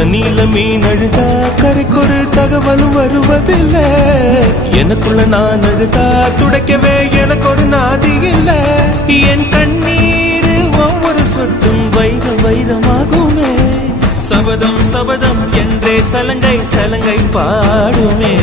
தண்ணியில மீன் அழுதா கரைக்கொரு தகவலும் வருவதில்லை. எனக்குள்ள நான் அழுதா துடைக்கவே எனக்கு ஒரு நாதி இல்லை. என் கண்ணீர் ஒவ்வொரு சொட்டும் வைரம் வைரமாகுமே. சபதம் சபதம் என்றே சலங்கை சலங்கை பாடுமே.